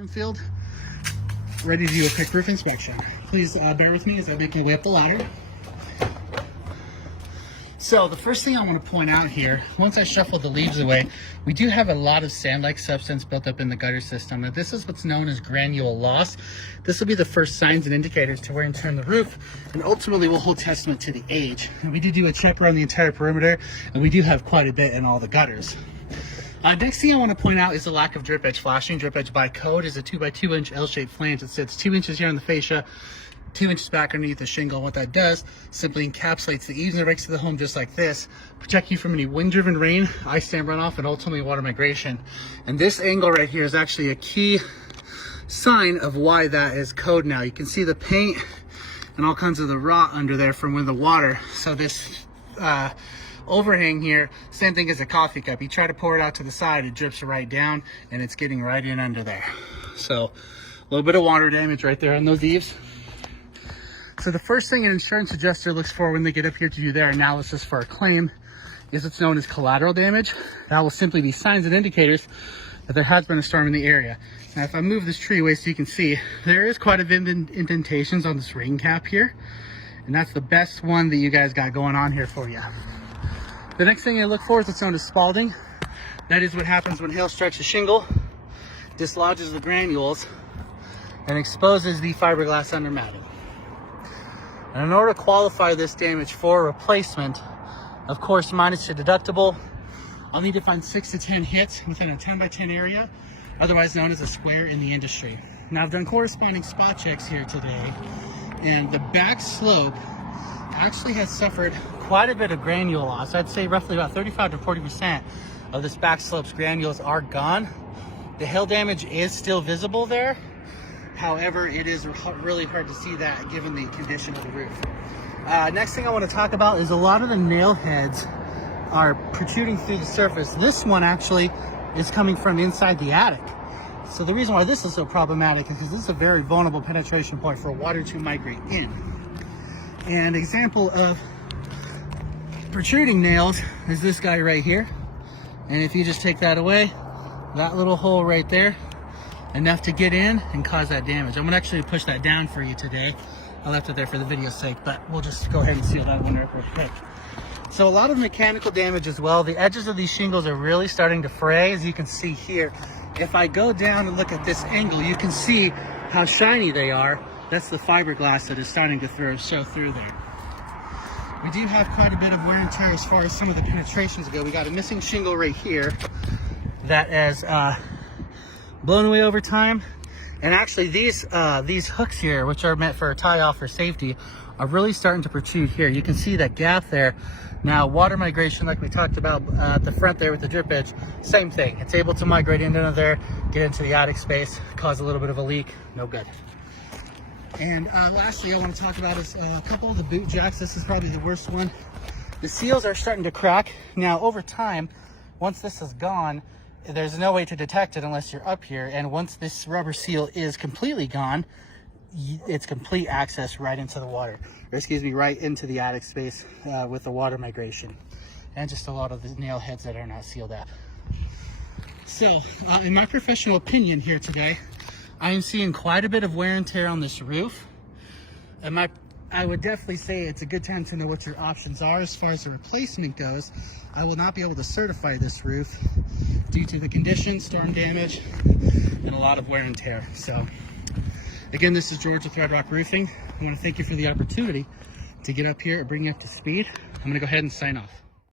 Broomfield, ready to do a quick roof inspection. Please bear with me as I make my way up the ladder. So the first thing I want to point out here, once I shuffle the leaves away, we do have a lot of sand-like substance built up in the gutter system. Now this is what's known as granule loss. This will be the first signs and indicators to wear and tear on the roof, and ultimately will hold testament to the age. And we did do a check around the entire perimeter, and we do have quite a bit in all the gutters. Next thing I want to point out is the lack of drip edge flashing. Drip edge by code is a 2x2 inch L-shaped flange that sits 2 inches here on the fascia, 2 inches back underneath the shingle. What that does simply encapsulates the eaves and rakes of the home just like this, protect you from any wind-driven rain, ice dam runoff, and ultimately water migration. And this angle right here is actually a key sign of why that is code now. You can see the paint and all kinds of the rot under there from when the water. So this overhang here, same thing as a coffee cup. You try to pour it out to the side, it drips right down and it's getting right in under there. So a little bit of water damage right there on those eaves. So the first thing an insurance adjuster looks for when they get up here to do their analysis for a claim is what's known as collateral damage. That will simply be signs and indicators that there has been a storm in the area. Now if I move this tree away so you can see, there is quite a bit of indentations on this rain cap here. And that's the best one that you guys got going on here for you. The next thing I look for is what's known as spalding. That is what happens when hail strikes a shingle, dislodges the granules, and exposes the fiberglass under matting. And in order to qualify this damage for replacement, of course, minus your deductible, I'll need to find 6 to 10 hits within a 10 by 10 area, otherwise known as a square in the industry. Now I've done corresponding spot checks here today, and the back slope actually has suffered quite a bit of granule loss. I'd say roughly about 35 to 40% of this back slope's granules are gone. The hail damage is still visible there. However, it is really hard to see that given the condition of the roof. Next thing I want to talk about is a lot of the nail heads are protruding through the surface. This one actually is coming from inside the attic. So the reason why this is so problematic is because this is a very vulnerable penetration point for water to migrate in. An example of protruding nails is this guy right here. And if you just take that away, that little hole right there, enough to get in and cause that damage. I'm gonna actually push that down for you today. I left it there for the video's sake, but we'll just go ahead and seal that one real quick. So a lot of mechanical damage as well. The edges of these shingles are really starting to fray, as you can see here. If I go down and look at this angle, you can see how shiny they are. That's the fiberglass that is starting to show through there. We do have quite a bit of wear and tear as far as some of the penetrations go. We got a missing shingle right here that has blown away over time. And actually these hooks here, which are meant for a tie-off for safety, are really starting to protrude here. You can see that gap there. Now water migration, like we talked about at the front there with the drip edge, same thing. It's able to migrate into there, get into the attic space, cause a little bit of a leak, no good. And lastly, I want to talk about is a couple of the boot jacks. This is probably the worst one. The seals are starting to crack. Now over time, once this is gone, there's no way to detect it unless you're up here. And once this rubber seal is completely gone, it's complete access right into the water, or excuse me, right into the attic space with the water migration. And just a lot of the nail heads that are not sealed up. So in my professional opinion here today, I am seeing quite a bit of wear and tear on this roof. And I would definitely say it's a good time to know what your options are as far as the replacement goes. I will not be able to certify this roof due to the condition, storm damage, and a lot of wear and tear. So again, this is George with Red Rock Roofing. I want to thank you for the opportunity to get up here and bring you up to speed. I'm going to go ahead and sign off.